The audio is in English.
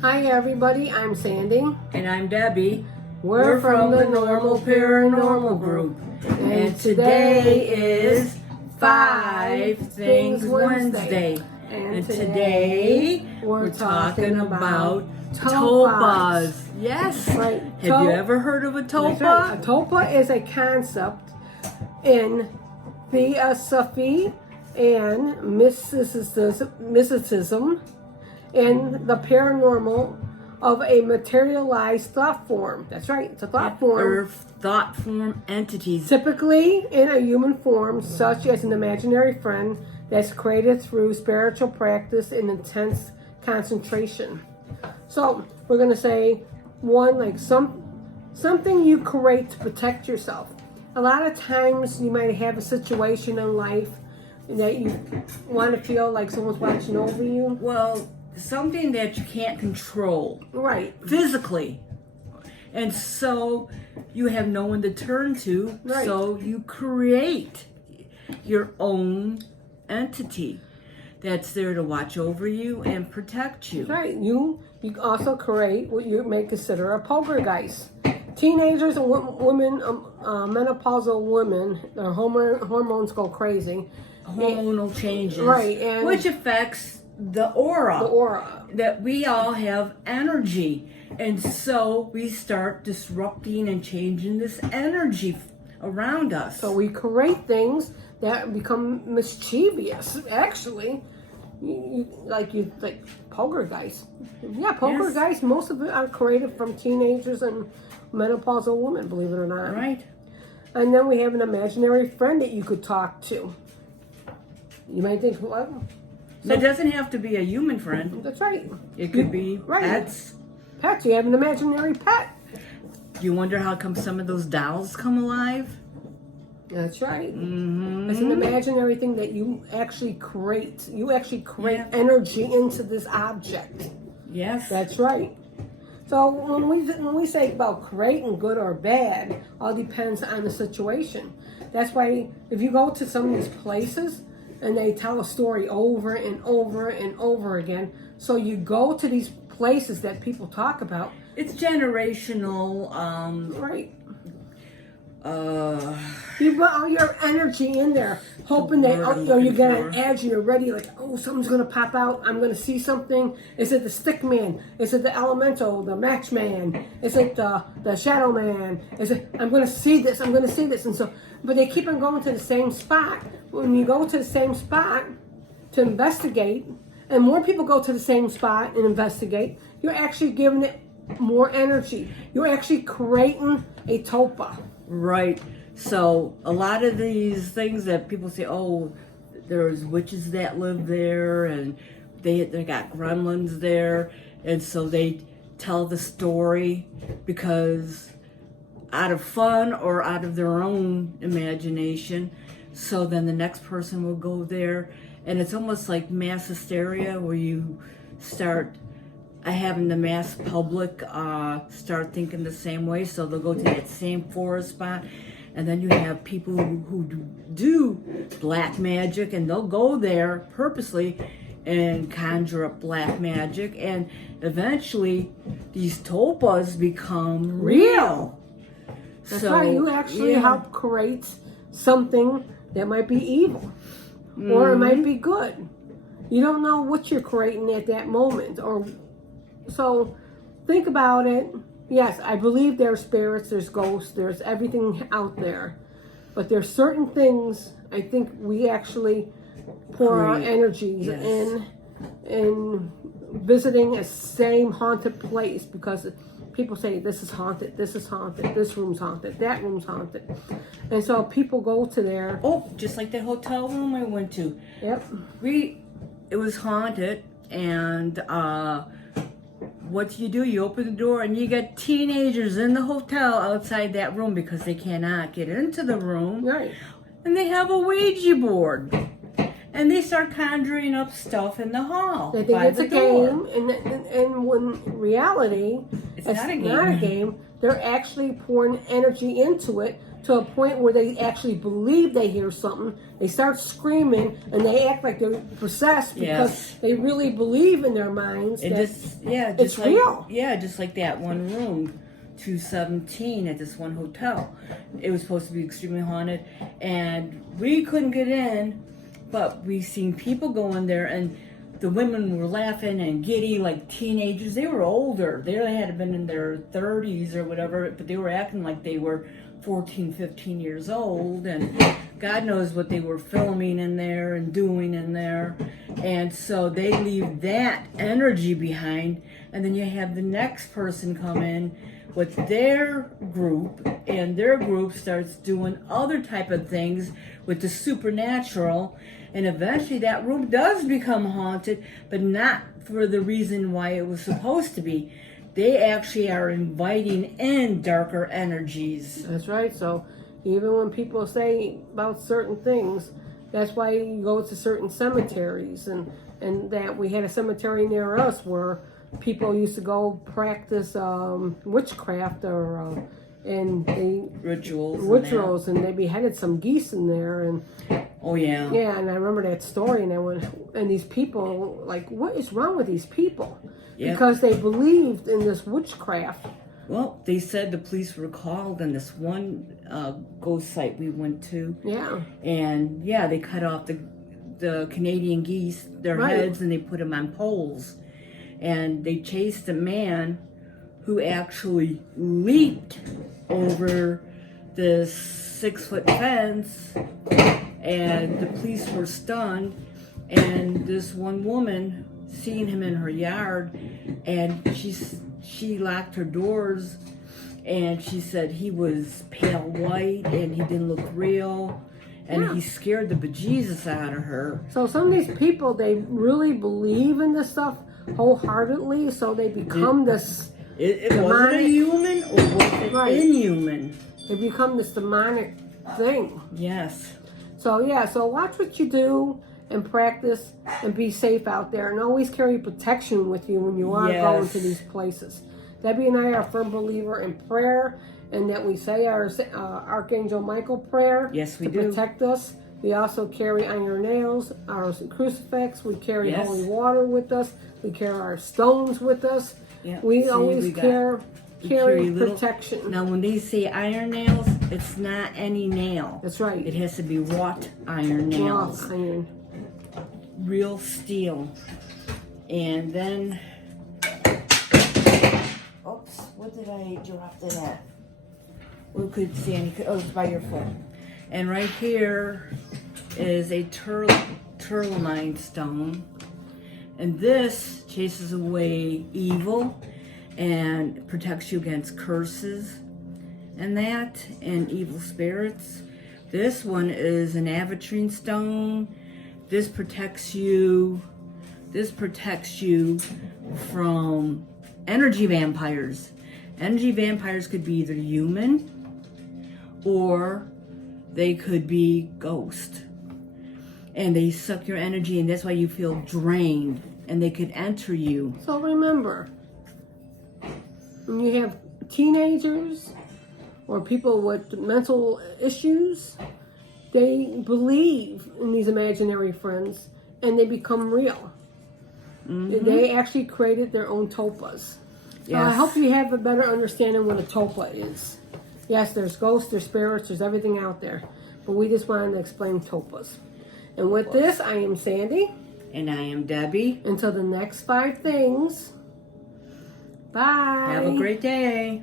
Hi everybody, I'm Sandy. And I'm Debbie. We're from the Normal Paranormal Group. And today is 5 Things Wednesday. And today we're talking about tulpas. Yes. Right. Have you ever heard of a tulpa? Right. A tulpa is a concept in Theosophy and mysticism and the paranormal of a materialized thought form. That's right, it's a thought form. Or thought form entities. Typically in a human form, such as an imaginary friend that's created through spiritual practice and intense concentration. So we're going to say one, like something you create to protect yourself. A lot of times you might have a situation in life that you want to feel like someone's watching over you. Well, something that you can't control. Right. Physically. And so you have no one to turn to. Right. So you create your own entity that's there to watch over you and protect you. Right. You also create what you may consider a poltergeist. Teenagers and women, menopausal women, their hormones go crazy. Hormonal changes. Right. And which affects the aura. The aura. That we all have energy. And so we start disrupting and changing this energy around us. So we create things that become mischievous, actually. Like poltergeist. Yeah, poltergeist, yes. Most of it are created from teenagers and menopausal women, believe it or not. Right. And then we have an imaginary friend that you could talk to. You might think, what? So, it doesn't have to be a human friend. That's right. It could be pets. Pets. You have an imaginary pet. You wonder how come some of those dolls come alive? That's right. Mm-hmm. It's an imaginary thing that you actually create. You actually create energy into this object. Yes. That's right. So when we say about creating good or bad, all depends on the situation. That's why if you go to some of these places and they tell a story over and over and over again, so you go to these places that people talk about. It's generational. Right. You put all your energy in there, hoping that you get an edge and you're ready, like, oh, something's going to pop out. I'm going to see something. Is it the stick man? Is it the elemental, the match man? Is it the shadow man? Is it, I'm going to see this, I'm going to see this. And so, but they keep on going to the same spot. When you go to the same spot to investigate, and more people go to the same spot and investigate, you're actually giving it more energy. You're actually creating a tulpa. Right. So a lot of these things that people say, oh, there's witches that live there and they got gremlins there. And so they tell the story because out of fun or out of their own imagination. So then the next person will go there. And it's almost like mass hysteria where you start having the mass public start thinking the same way, so they'll go to that same forest spot, and then you have people who do black magic, and they'll go there purposely and conjure up black magic, and eventually these tulpas become real. That's right. You actually help create something that might be evil, or it might be good. You don't know what you're creating at that moment, or so think about it. Yes, I believe there's spirits, there's ghosts, there's everything out there. But there's certain things I think we actually pour our energies in visiting a same haunted place, because people say this is haunted, this room's haunted, that room's haunted. And so people go to there. Oh, just like the hotel room I went to. Yep. It was haunted, and what do? You open the door and you get teenagers in the hotel outside that room because they cannot get into the room. Right. And they have a Ouija board. And they start conjuring up stuff in the hall. They think it's a game, and when reality, it's not a game. They're actually pouring energy into it to a point where they actually believe they hear something. They start screaming and they act like they're possessed because they really believe in their minds that it's like, real. Yeah, just like that one room, 217 at this one hotel. It was supposed to be extremely haunted, and we couldn't get in, but we seen people go in there, and the women were laughing and giddy like teenagers. They were older. They had been in their 30s or whatever, but they were acting like they were 14, 15 years old, and God knows what they were filming in there and doing in there. And so they leave that energy behind, and then you have the next person come in with their group, and their group starts doing other type of things with the supernatural, and eventually that room does become haunted, but not for the reason why it was supposed to be. They actually are inviting in darker energies. That's right. So even when people say about certain things, that's why you go to certain cemeteries, and that we had a cemetery near us where people used to go practice witchcraft or rituals, and they beheaded some geese in there, and and I remember that story, and these people, like, what is wrong with these people? Because they believed in this witchcraft. Well, they said the police were called on this one ghost site we went to. Yeah. And they cut off the Canadian geese, their heads, and they put them on poles. And they chased a man who actually leaped over this 6-foot fence, and the police were stunned. And this one woman seen him in her yard, and she locked her doors, and she said he was pale white and he didn't look real, and he scared the bejesus out of her. So some of these people, they really believe in this stuff wholeheartedly, so they become this demonic. Was it a human or was it inhuman? They become this demonic thing. Yes. So so watch what you do and practice and be safe out there, and always carry protection with you when you are going to these places. Debbie and I are a firm believer in prayer, and that we say our Archangel Michael prayer to protect us. We also carry iron nails, our crucifix. We carry holy water with us. We carry our stones with us. We always carry protection. Now, when they say iron nails, it's not any nail. That's right. It has to be wrought iron nails. Wrought iron. Real steel. And then, oops, what did I drop it at? We could see any, it's by your foot. And right here is a turlamine stone. And this chases away evil and protects you against curses and evil spirits. This one is an aventurine stone. This protects you from energy vampires. Energy vampires could be either human or they could be ghost. And they suck your energy, and that's why you feel drained, and they could enter you. So remember, when you have teenagers or people with mental issues, they believe in these imaginary friends, and they become real. Mm-hmm. They actually created their own tulpas. Yes. I hope you have a better understanding what a tulpa is. Yes, there's ghosts, there's spirits, there's everything out there. But we just wanted to explain tulpas. And with this, I am Sandy. And I am Debbie. Until the next 5 things. Bye. Have a great day.